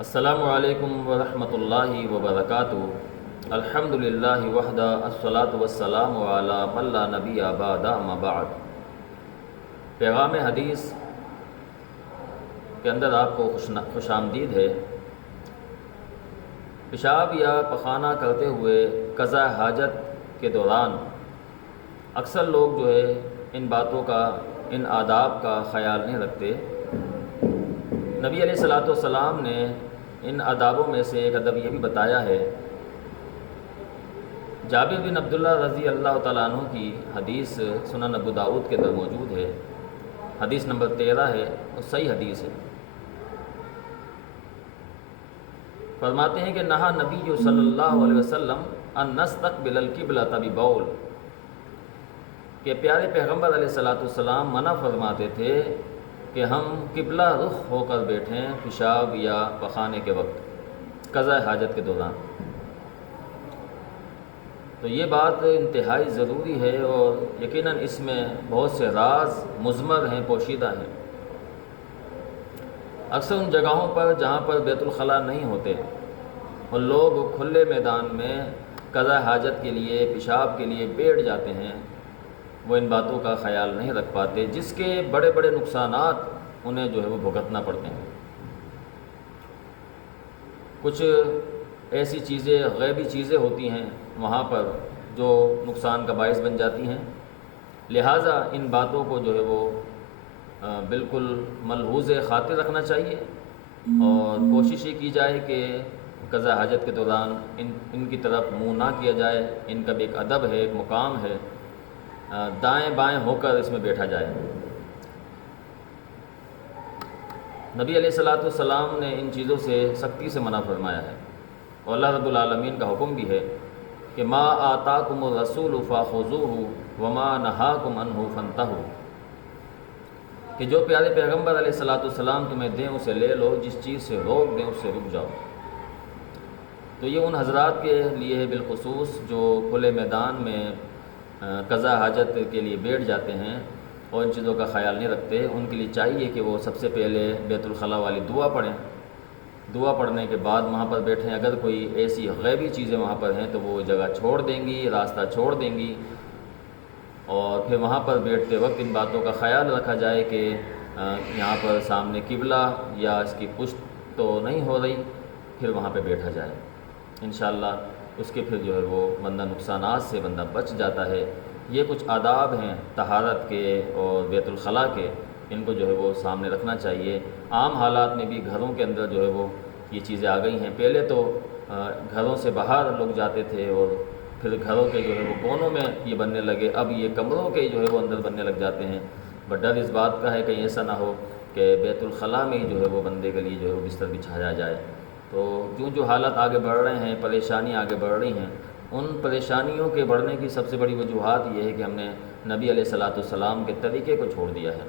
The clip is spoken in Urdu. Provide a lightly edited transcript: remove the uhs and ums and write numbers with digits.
السلام علیکم ورحمۃ اللہ وبرکاتہ۔ الحمد للہ وحدہ، الصلاۃ والسلام علی من لا نبی بعد، اما بعد۔ پیغام حدیث کے اندر آپ کو خوش آمدید ہے۔ پیشاب یا پخانہ کرتے ہوئے قضاء حاجت کے دوران اکثر لوگ جو ہے ان باتوں کا، ان آداب کا خیال نہیں رکھتے۔ نبی علیہ الصلوۃ والسلام نے ان آدابوں میں سے ایک ادب یہ بھی بتایا ہے۔ جابر بن عبداللہ رضی اللہ تعالیٰ عنہ کی حدیث سنن ابو داؤد کے اندر موجود ہے، حدیث نمبر 13 ہے اور صحیح حدیث ہے۔ فرماتے ہیں کہ نہا نبی صلی اللہ علیہ وسلم ان نستقبل القبلۃ ببول، کہ پیارے پیغمبر علیہ الصلوۃ والسلام منع فرماتے تھے کہ ہم قبلہ رخ ہو کر بیٹھیں پیشاب یا پخانے کے وقت، قضاء حاجت کے دوران۔ تو یہ بات انتہائی ضروری ہے اور یقیناً اس میں بہت سے راز مضمر ہیں، پوشیدہ ہیں۔ اکثر ان جگہوں پر جہاں پر بیت الخلاء نہیں ہوتے اور لوگ کھلے میدان میں قضاء حاجت کے لیے، پیشاب کے لیے بیٹھ جاتے ہیں، وہ ان باتوں کا خیال نہیں رکھ پاتے، جس کے بڑے بڑے نقصانات انہیں جو ہے وہ بھگتنا پڑتے ہیں۔ کچھ ایسی چیزیں، غیبی چیزیں ہوتی ہیں وہاں پر جو نقصان کا باعث بن جاتی ہیں، لہٰذا ان باتوں کو جو ہے وہ بالکل ملحوظ خاطر رکھنا چاہیے اور کوشش یہ کی جائے کہ قضاء حاجت کے دوران ان کی طرف منہ نہ کیا جائے۔ ان کا بھی ایک ادب ہے، ایک مقام ہے، دائیں بائیں ہو کر اس میں بیٹھا جائے۔ نبی علیہ الصلوۃ والسلام نے ان چیزوں سے سختی سے منع فرمایا ہے اور اللہ رب العالمین کا حکم بھی ہے کہ ما آتاکم الرسول فخذوہ وما نہاکم عنہ فانتہوا، کہ جو پیارے پیغمبر علیہ الصلوۃ والسلام تمہیں دیں اسے لے لو، جس چیز سے روک دیں اس سے رک جاؤ۔ تو یہ ان حضرات کے لیے ہے بالخصوص جو کھلے میدان میں قضاء حاجت کے لیے بیٹھ جاتے ہیں اور ان چیزوں کا خیال نہیں رکھتے۔ ان کے لیے چاہیے کہ وہ سب سے پہلے بیت الخلاء والی دعا پڑھیں، دعا پڑھنے کے بعد وہاں پر بیٹھیں۔ اگر کوئی ایسی غیبی چیزیں وہاں پر ہیں تو وہ جگہ چھوڑ دیں گی، راستہ چھوڑ دیں گی، اور پھر وہاں پر بیٹھتے وقت ان باتوں کا خیال رکھا جائے کہ یہاں پر سامنے قبلہ یا اس کی پشت تو نہیں ہو رہی، پھر وہاں پہ بیٹھا جائے۔ انشاءاللہ اس کے پھر جو ہے وہ بندہ نقصانات سے بندہ بچ جاتا ہے۔ یہ کچھ آداب ہیں طہارت کے اور بیت الخلاء کے، ان کو جو ہے وہ سامنے رکھنا چاہیے۔ عام حالات میں بھی گھروں کے اندر جو ہے وہ یہ چیزیں آ گئی ہیں۔ پہلے تو گھروں سے باہر لوگ جاتے تھے اور پھر گھروں کے جو ہے وہ کونوں میں یہ بننے لگے، اب یہ کمروں کے جو ہے وہ اندر بننے لگ جاتے ہیں۔ بٹ ڈر اس بات کا ہے کہیں ایسا نہ ہو کہ بیت الخلاء میں ہی جو ہے وہ بندے کے لیے جو ہے وہ بستر بچھایا جائے۔ تو جو حالات آگے بڑھ رہے ہیں، پریشانیاں آگے بڑھ رہی ہیں، ان پریشانیوں کے بڑھنے کی سب سے بڑی وجوہات یہ ہے کہ ہم نے نبی علیہ الصلوۃ والسلام کے طریقے کو چھوڑ دیا ہے۔